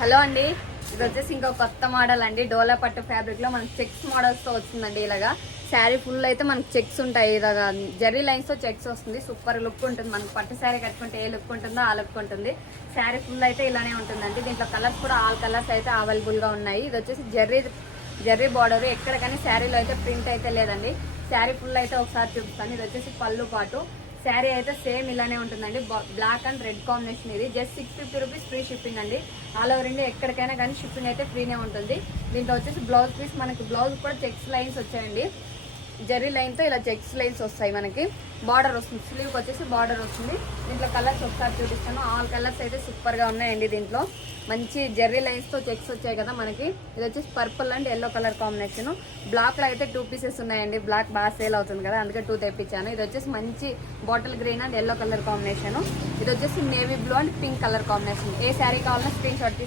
Hello అండి, ఇది వచ్చేసి ఇంకో కొత్త మోడల్ అండి. డోలా పట్టు ఫ్యాబ్రిక్ లో మనకి చెక్స్ మోడల్స్ తో వచ్చిందండి. ఇలాగా శారీ ఫుల్ అయితే మనకి చెక్స్ ఉంటాయి. ఇలాగా జెర్రీ లైన్స్ తో చెక్స్ వస్తుంది. సూపర్ లుక్ ఉంటుంది. మనకి పట్టు శారీ కట్టుకుంటే ఏ లుక్ ఉంటుందో ఆ లుక్ ఉంటుంది. శారీ ఫుల్ అయితే ఇలానే ఉంటుందండి. దీంట్లో కలర్స్ కూడా ఆల్ కలర్స్ అయితే అవైలబుల్ గా ఉన్నాయి. ఇది వచ్చేసి జెర్రీ బార్డర్. ఎక్కడ కానీ శారీలో అయితే ప్రింట్ అయితే లేదండి. శారీ ఫుల్ అయితే ఒకసారి చూపిస్తాను. ఇది వచ్చేసి పళ్ళు పాటు. శారీ అయితే సేమ్ ఇలానే ఉంటుందండి. Black and red combination. ఇది జస్ట్ 650 రూపీస్ ఫ్రీ షిప్పింగ్ అండి. ఆల్ ఓవర్ ఇండియా ఎక్కడికైనా కానీ షిప్పింగ్ అయితే ఫ్రీనే ఉంటుంది. దీంట్లో వచ్చేసి బ్లౌజ్ పీస్, మనకి బ్లౌజ్ కూడా చెక్స్ లైన్స్ వచ్చాయండి. జెర్రీ లైన్ తో ఇలా చెక్స్ లైన్స్ వస్తాయి. మనకి బార్డర్ వస్తుంది. స్లీవ్ వచ్చేసి బార్డర్ వస్తుంది. దీంట్లో కలర్స్ ఒకసారి చూపిస్తాను. ఆల్ కలర్స్ అయితే సూపర్ గా ఉన్నాయండి. దీంట్లో మంచి జెర్రీ లైన్స్ తో చెక్స్ వచ్చాయి కదా మనకి. ఇది వచ్చేసి purple and yellow colour combination. Black లో అయితే 2 పీసెస్ ఉన్నాయండి. బ్లాక్ బాగా సేల్ అవుతుంది కదా, అందుకే 2 తెప్పించాను. ఇది వచ్చేసి మంచి bottle green and yellow colour combination. ఇది వచ్చేసి navy blue and pink colour combination. ఏ శారీ కావాలన్నా స్క్రీన్ షాట్